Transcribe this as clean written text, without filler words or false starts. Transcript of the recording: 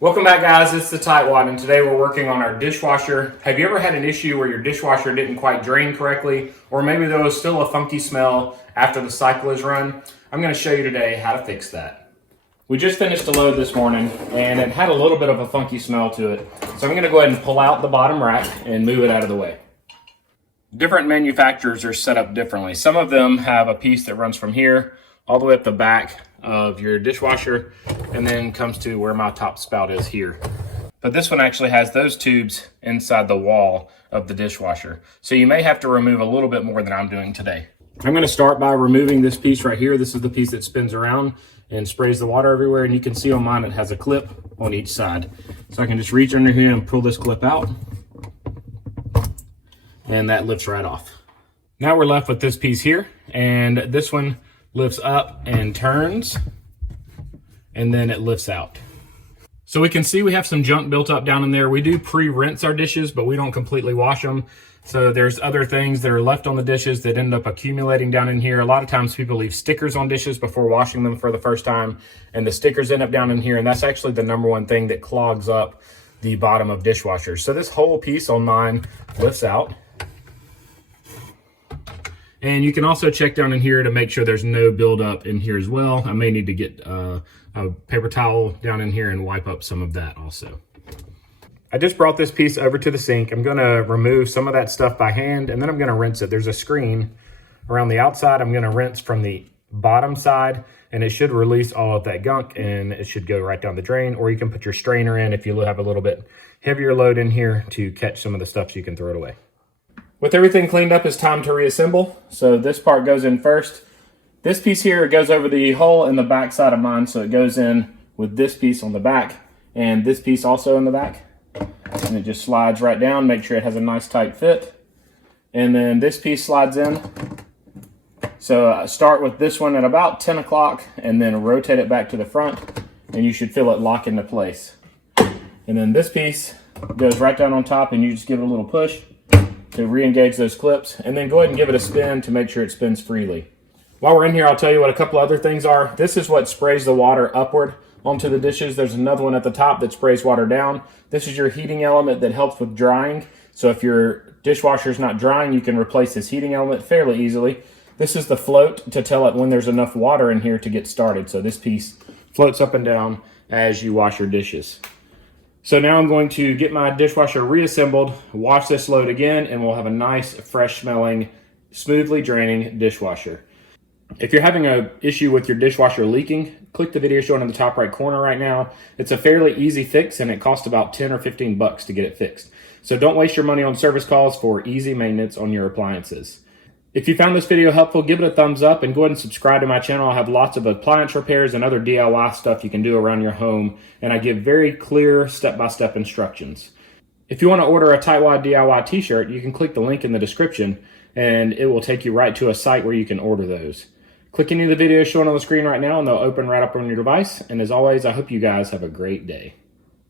Welcome back, guys. It's the Tightwaddiy, and today we're working on our dishwasher. Have you ever had an issue where your dishwasher didn't quite drain correctly, or maybe there was still a funky smell after the cycle is run? I'm going to show you today how to fix that. We just finished a load this morning, and it had a little bit of a funky smell to it. So I'm going to go ahead and pull out the bottom rack and move it out of the way. Different manufacturers are set up differently. Some of them have a piece that runs from here all the way up the back of your dishwasher and then comes to where my top spout is here. But this one actually has those tubes inside the wall of the dishwasher. So you may have to remove a little bit more than I'm doing today. I'm going to start by removing this piece right here. This is the piece that spins around and sprays the water everywhere. And you can see on mine it has a clip on each side. So I can just reach under here and pull this clip out. And that lifts right off. Now we're left with this piece here. And this one lifts up and turns, and then it lifts out. So we can see we have some junk built up down in there. We do pre-rinse our dishes, but we don't completely wash them. So there's other things that are left on the dishes that end up accumulating down in here. A lot of times people leave stickers on dishes before washing them for the first time, and the stickers end up down in here, and that's actually the number one thing that clogs up the bottom of dishwashers. So this whole piece on mine lifts out. And you can also check down in here to make sure there's no buildup in here as well. I may need to get a paper towel down in here and wipe up some of that also. I just brought this piece over to the sink. I'm gonna remove some of that stuff by hand, and then I'm gonna rinse it. There's a screen around the outside. I'm gonna rinse from the bottom side, and it should release all of that gunk, and it should go right down the drain. Or you can put your strainer in if you have a little bit heavier load in here to catch some of the stuff so you can throw it away. With everything cleaned up, it's time to reassemble. So this part goes in first. This piece here goes over the hole in the back side of mine, so it goes in with this piece on the back and this piece also in the back. And it just slides right down, make sure it has a nice tight fit. And then this piece slides in. So I start with this one at about 10 o'clock and then rotate it back to the front, and you should feel it lock into place. And then this piece goes right down on top, and you just give it a little push to re-engage those clips, and then go ahead and give it a spin to make sure it spins freely. While we're in here, I'll tell you what a couple other things are. This is what sprays the water upward onto the dishes. There's another one at the top that sprays water down. This is your heating element that helps with drying. So if your dishwasher is not drying, you can replace this heating element fairly easily. This is the float to tell it when there's enough water in here to get started. So this piece floats up and down as you wash your dishes. So now I'm going to get my dishwasher reassembled, wash this load again, and we'll have a nice, fresh smelling, smoothly draining dishwasher. If you're having an issue with your dishwasher leaking, click the video shown in the top right corner right now. It's a fairly easy fix, and it costs about 10 or 15 bucks to get it fixed. So don't waste your money on service calls for easy maintenance on your appliances. If you found this video helpful, give it a thumbs up and go ahead and subscribe to my channel. I have lots of appliance repairs and other DIY stuff you can do around your home, and I give very clear step-by-step instructions. If you want to order a Tightwaddiy DIY t-shirt, you can click the link in the description and it will take you right to a site where you can order those. Click any of the videos shown on the screen right now and they'll open right up on your device. And as always, I hope you guys have a great day.